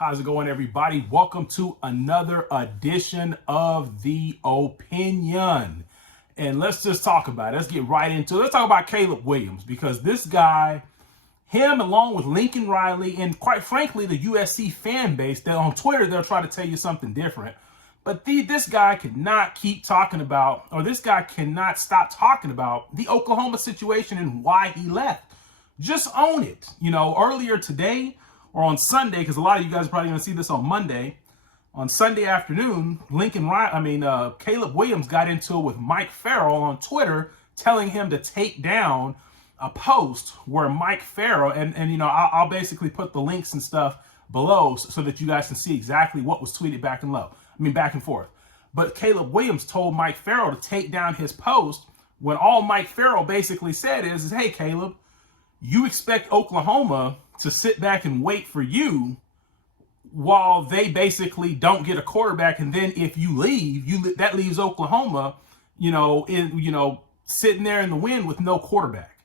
How's it going, everybody? Welcome to another edition of The Opinion. And let's just talk about it. Let's get right into it. Let's talk about Caleb Williams, because this guy, him along with Lincoln Riley, and quite frankly, the USC fan base, that on Twitter, they'll try to tell you something different. But this guy cannot keep talking about, or this guy cannot stop talking about the Oklahoma situation and why he left. Just own it. You know, earlier today, or on Sunday, because a lot of you guys are probably going to see this on Monday. On Sunday afternoon, Caleb Williams got into it with Mike Farrell on Twitter, telling him to take down a post where Mike Farrell, I'll basically put the links and stuff below so that you guys can see exactly what was tweeted back and forth. But Caleb Williams told Mike Farrell to take down his post when all Mike Farrell basically said is, hey, Caleb, you expect Oklahoma to sit back and wait for you while they basically don't get a quarterback, and then if you leave, that leaves Oklahoma, sitting there in the wind with no quarterback.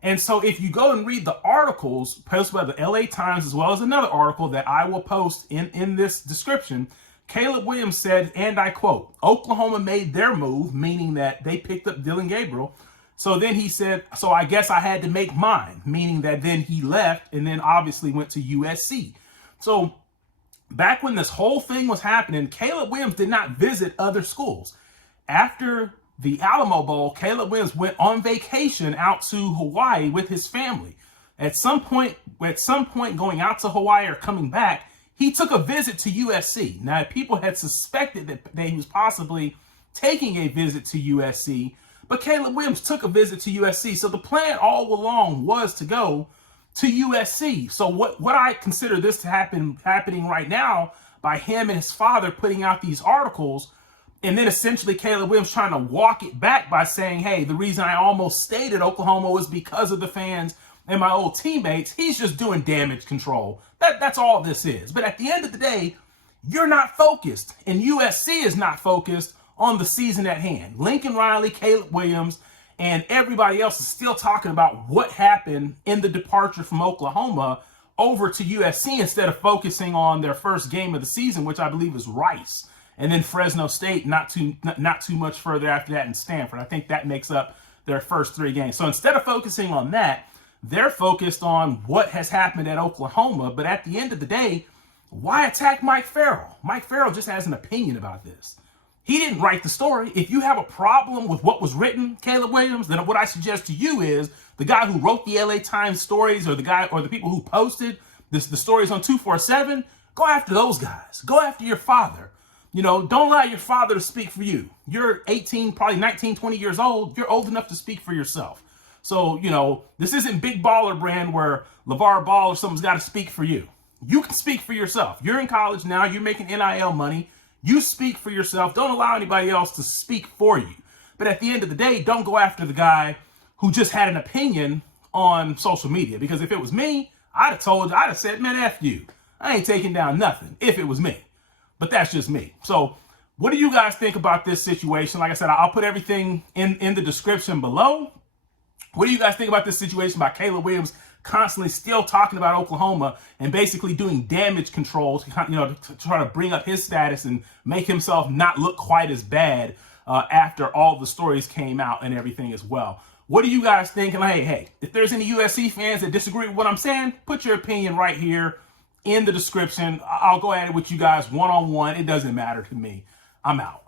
And so if you go and read the articles posted by the LA Times, as well as another article that I will post in this description, Caleb Williams said, and I quote, Oklahoma made their move, meaning that they picked up Dillon Gabriel. So then he said, so I guess I had to make mine, meaning that then he left and then obviously went to USC. So back when this whole thing was happening, Caleb Williams did not visit other schools. After the Alamo Bowl, Caleb Williams went on vacation out to Hawaii with his family. At some point going out to Hawaii or coming back, he took a visit to USC. Now, people had suspected that he was possibly taking a visit to USC, but Caleb Williams took a visit to USC. So the plan all along was to go to USC. So what I consider this to happening right now by him and his father putting out these articles, and then essentially Caleb Williams trying to walk it back by saying, hey, the reason I almost stayed at Oklahoma was because of the fans and my old teammates. He's just doing damage control. That's all this is. But at the end of the day, you're not focused, and USC is not focused on the season at hand. Lincoln Riley, Caleb Williams, and everybody else is still talking about what happened in the departure from Oklahoma over to USC instead of focusing on their first game of the season, which I believe is Rice, and then Fresno State not too much further after that, in Stanford. I think that makes up their first 3 games. So instead of focusing on that, they're focused on what has happened at Oklahoma. But at the end of the day, why attack Mike Farrell? Mike Farrell just has an opinion about this. He didn't write the story. If you have a problem with what was written, Caleb Williams, then what I suggest to you is the guy who wrote the LA Times stories, or the people who posted the stories on 247, go after those guys. Go after your father. Don't allow your father to speak for you. You're 18, probably 19, 20 years old. You're old enough to speak for yourself. So, this isn't Big Baller Brand where LeVar Ball or someone's got to speak for you. You can speak for yourself. You're in college now. You're making NIL money. You speak for yourself. Don't allow anybody else to speak for you. But at the end of the day, don't go after the guy who just had an opinion on social media. Because if it was me, I'd have said, man, F you. I ain't taking down nothing if it was me. But that's just me. So what do you guys think about this situation? Like I said, I'll put everything in the description below. What do you guys think about this situation by Caleb Williams constantly still talking about Oklahoma and basically doing damage control to try to bring up his status and make himself not look quite as bad after all the stories came out and everything as well? What do you guys think? And hey, if there's any USC fans that disagree with what I'm saying, put your opinion right here in the description. I'll go at it with you guys one-on-one. It doesn't matter to me. I'm out.